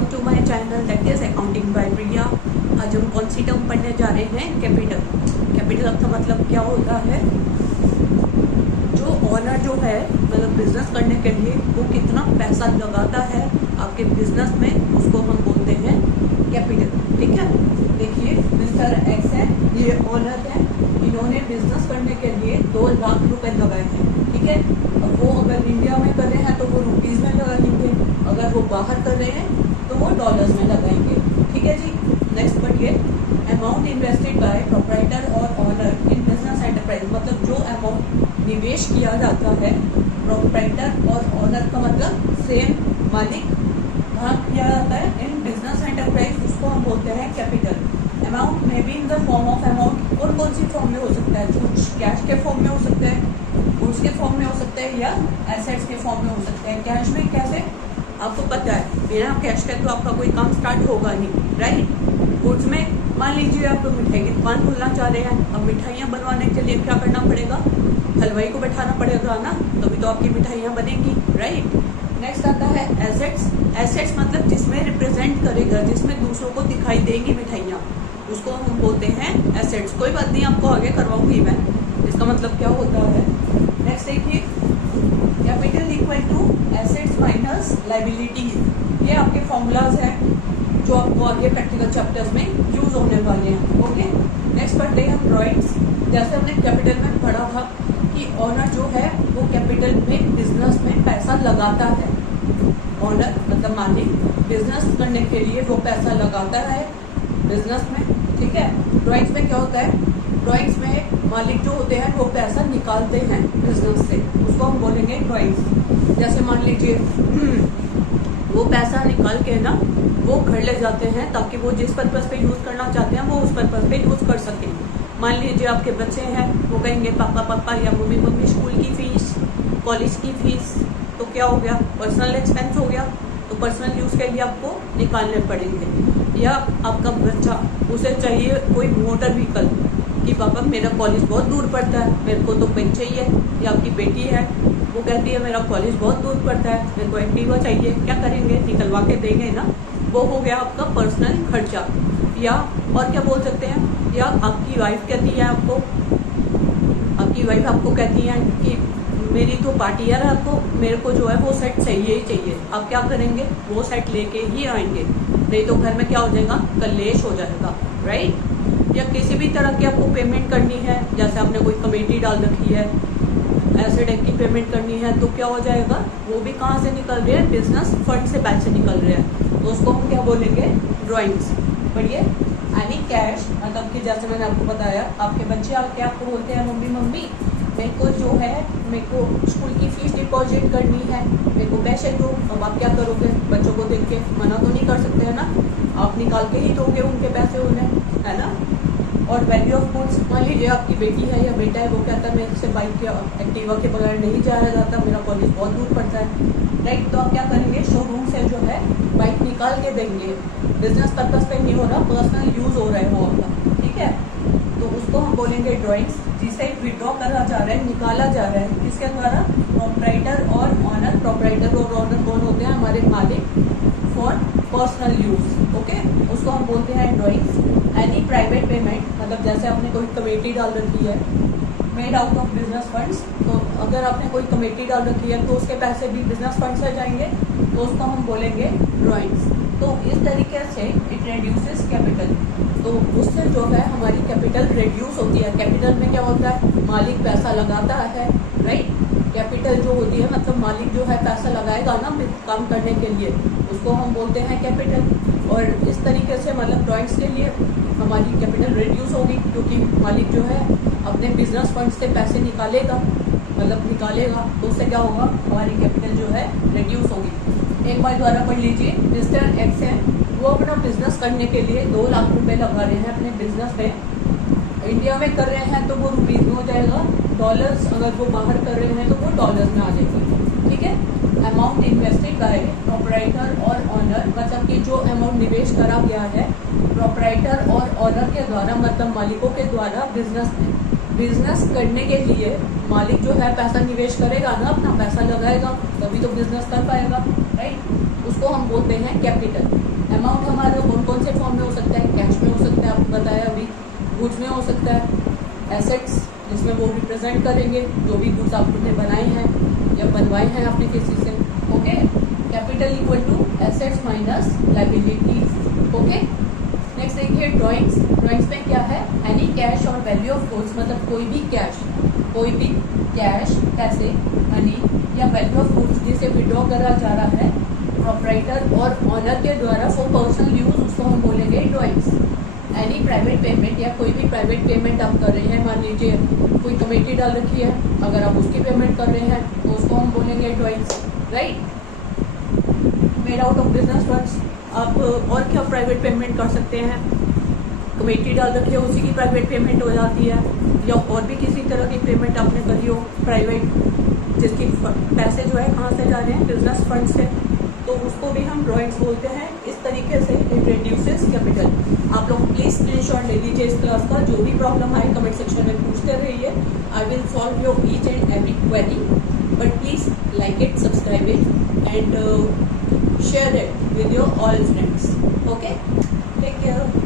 Welcome to my channel that is accounting by Priya. आज हम कौन सी टर्म पढ़ने जा रहे हैं? कैपिटल। कैपिटल का मतलब क्या होता है? जो ओनर जो है मतलब बिजनेस करने के लिए वो कितना पैसा लगाता है आपके बिजनेस में, उसको हम बोलते हैं कैपिटल। ठीक है, देखिए मिस्टर एक्स है, ये ओनर है, इन्होंने बिजनेस करने के लिए 2 लाख रुपए लगाए हैं। ठीक है, अब वो अगर इंडिया में कर रहे हैं तो वो रुपीज़ में लगाएंगे, अगर वो बाहर कर रहे हैं तो वो डॉलर्स में लगाएंगे। ठीक है जी, नेक्स्ट पढ़िए। अमाउंट इन्वेस्टेड बाय प्रोप्राइटर और ओनर इन बिजनेस एंटरप्राइज, मतलब जो अमाउंट निवेश किया जाता है प्रोप्राइटर और ओनर का मतलब सेम मालिक वहाँ किया जाता है इन बिजनेस एंटरप्राइज, उसको हम बोलते हैं कैपिटल। अमाउंट में भी in the form of amount, कौन सी फॉर्म में हो सकता है? कुछ कैश के फॉर्म में हो सकता है, गुड्स के फॉर्म में हो सकता है, या एसेट्स के फॉर्म में हो सकता है। कैश में कैसे? आपको पता है बिना कैश के तो आपका कोई काम स्टार्ट होगा नहीं, राइट। गुड्स में मान लीजिए आप मिठाई की दुकान खोलना चाह रहे हैं, अब मिठाइयाँ बनवाने के लिए क्या करना पड़ेगा? हलवाई को बैठाना पड़ेगा ना, तभी तो आपकी मिठाइयाँ बनेंगी, राइट। नेक्स्ट आता है एसेट्स। एसेट्स मतलब जिसमें रिप्रेजेंट करेगा, जिसमें दूसरों को दिखाई देंगी मिठाइयाँ, उसको हम बोलते हैं एसेट्स। कोई बात नहीं, आपको आगे करवाऊंगी मैं इसका मतलब क्या होता है। नेक्स्ट देखिए, capital equal to assets minus liabilities. ये आपके फॉर्मूलाज हैं जो आपको आगे प्रैक्टिकल चैप्टर्स में यूज होने वाले हैं। ओके, नेक्स्ट पढ़ते हैं हम ड्राइंग्स। जैसे हमने कैपिटल में पढ़ा था कि ओनर जो है वो कैपिटल में बिजनेस में पैसा लगाता है। ओनर मतलब मालिक बिजनेस करने के लिए वो पैसा लगाता है बिजनेस में। ठीक है, ड्राइंग्स में क्या होता है? ड्राइंग्स में मालिक जो होते हैं वो पैसा निकालते हैं बिजनेस से, उसको हम बोलेंगे ड्राइंग्स। जैसे मान लीजिए वो पैसा निकाल के ना वो घर ले जाते हैं ताकि वो जिस पर्पज पे यूज करना चाहते हैं वो उस पर्पज पे यूज कर सकें। मान लीजिए आपके बच्चे हैं, वो कहेंगे पापा पापा या मम्मी मम्मी स्कूल की फीस, कॉलेज की फीस, तो क्या हो गया? पर्सनल एक्सपेंस हो गया, तो पर्सनल यूज के लिए आपको निकालने पड़ेंगे। या आपका बच्चा, उसे चाहिए कोई मोटर व्हीकल कि पापा मेरा कॉलेज बहुत दूर पड़ता है, मेरे को तो बाइक चाहिए। या आपकी बेटी है, वो कहती है मेरा कॉलेज बहुत दूर पड़ता है, मेरे को एक्टिवा चाहिए, क्या करेंगे? निकलवा के देंगे ना। वो हो गया आपका पर्सनल खर्चा। या और क्या बोल सकते हैं? या आपकी वाइफ कहती है आपको, आपकी वाइफ आपको कहती है कि मेरी तो पार्टी है रात को, मेरे को जो है वो सेट चाहिए ही चाहिए। आप क्या करेंगे? वो सेट लेके ही आएंगे, नहीं तो घर में क्या हो जाएगा? कलेश हो जाएगा, राइट। या किसी भी तरह की आपको पेमेंट करनी है, जैसे आपने कोई कमेटी डाल रखी है, ऐसे टाइप की पेमेंट करनी है, तो क्या हो जाएगा? वो भी कहाँ से निकल रहे हैं? बिजनेस फंड से पैसे निकल रहे हैं, तो उसको हम क्या बोलेंगे? ड्राइंग्स। बढ़िए। एनी कैश मतलब कि जैसे मैंने आपको बताया, आपके बच्चे आके आपको बोलते हैं मम्मी मम्मी मेरे को जो है मेरे को स्कूल की फीस डिपॉजिट करनी है, मेरे को पैसे दो। अब आप क्या करोगे? बच्चों को देख के मना तो नहीं कर सकते है ना, आप निकाल के ही दोगे उनके पैसे उन्हें, है ना। और वैल्यू ऑफ गुड्स, मान लीजिए आपकी बेटी है या बेटा है, वो कहता है मेरे से बाइक या एक्टिवा के बगैर नहीं जाया जाता, मेरा कॉलेज बहुत दूर पड़ता है, राइट। तो आप क्या करेंगे? शोरूम से जो है बाइक निकाल के देंगे। बिजनेस पर्पज पे नहीं हो रहा, पर्सनल यूज हो रहा है वो आपका। ठीक है, तो उसको हम बोलेंगे ड्राइंग्स। जिसे विड्रॉ करा जा रहा है, निकाला जा रहा है, किसके द्वारा? प्रोप्राइटर और ऑनर। प्रोप्राइटर और ऑनर कौन होते हैं? हमारे मालिक, फॉर पर्सनल यूज। ओके, उसको हम बोलते हैं ड्राइंग्स। एनी प्राइवेट पेमेंट मतलब जैसे आपने कोई कमेटी डाल रखी है, made out of business funds, तो अगर आपने कोई कमेटी डाल रखी है तो उसके पैसे भी बिजनेस फंड से जाएंगे, तो उसको हम बोलेंगे ड्राइंग्स। तो इस तरीके से इट रिड्यूसेस कैपिटल, तो उससे जो है हमारी कैपिटल रिड्यूस होती है। कैपिटल में क्या होता है? मालिक पैसा लगाता है, राइट। कैपिटल जो होती है मतलब मालिक जो है पैसा लगाएगा ना काम करने के लिए, उसको हम बोलते हैं कैपिटल। और इस तरीके से मतलब ड्राइंग्स के लिए हमारी कैपिटल रिड्यूस होगी, क्योंकि मालिक जो है अपने बिजनेस फंड से पैसे निकालेगा, तो उससे क्या होगा? हमारी कैपिटल जो है रिड्यूस होगी। एक बार द्वारा पढ़ लीजिए। मिस्टर एक्स है, वो अपना बिजनेस करने के लिए 2 लाख रुपए लगा रहे हैं अपने बिजनेस में। इंडिया में कर रहे हैं तो वो रुपीज में हो जाएगा, डॉलर्स अगर वो बाहर कर रहे हैं तो वो डॉलर्स में आ जाएगा। ठीक है, अमाउंट इन्वेस्टेड बाय प्रोप्राइटर और ऑनर, मतलब कि जो अमाउंट निवेश करा गया है प्रोप्राइटर और ऑनर के द्वारा, मतलब मालिकों के द्वारा बिजनेस में। बिजनेस करने के लिए मालिक जो है पैसा निवेश करेगा ना, अपना पैसा लगाएगा, तभी तो बिजनेस कर पाएगा, राइट। उसको हम बोलते हैं कैपिटल। अमाउंट हमारा कौन कौन से फॉर्म में हो सकता है, कैश में हो सकता है, आपको बताया अभी, गुड्स में हो सकता है, एसेट्स जिसमें वो रिप्रेजेंट करेंगे जो भी गुड्स आपने बनाए हैं या बनवाए हैं आपने किसी से। Okay, capital equal to assets minus liabilities. Okay, next देखिए ड्राइंग्स। ड्राइंग्स में क्या है, एनी कैश और वैल्यू ऑफ गुड्स, मतलब कोई भी कैश पैसे मनी या वैल्यू ऑफ गुड्स जिसे विड्रॉ करा जा रहा है प्रोप्राइटर और ऑनर के द्वारा फॉर पर्सनल यूज, उसको हम बोलेंगे ड्राइंग्स। एनी प्राइवेट पेमेंट या कोई भी प्राइवेट पेमेंट आप कर रहे हैं, मान लीजिए कोई कमेटी डाल रखी है, अगर आप उसकी पेमेंट कर रहे हैं तो उसको हम बोलेंगे drawings, right. Made out of business funds, आप और क्या प्राइवेट पेमेंट कर सकते हैं, कमेटी डाल रखी है उसी की प्राइवेट पेमेंट हो जाती है, या और भी किसी तरह की पेमेंट आपने करी हो प्राइवेट, जिसकी पैसे जो है कहाँ से जा रहे हैं, बिजनेस फंड से, तो उसको भी हम ड्राइंग्स बोलते हैं। इस तरीके से इट रिड्यूसेस कैपिटल। आप लोग प्लीज स्क्रीनशॉट ले लीजिए इस क्लास का, जो भी प्रॉब्लम आए कमेंट सेक्शन में पूछते रहिए, I will solve your each and every query, but please like it, subscribe it and share it with your all friends. Okay, take care.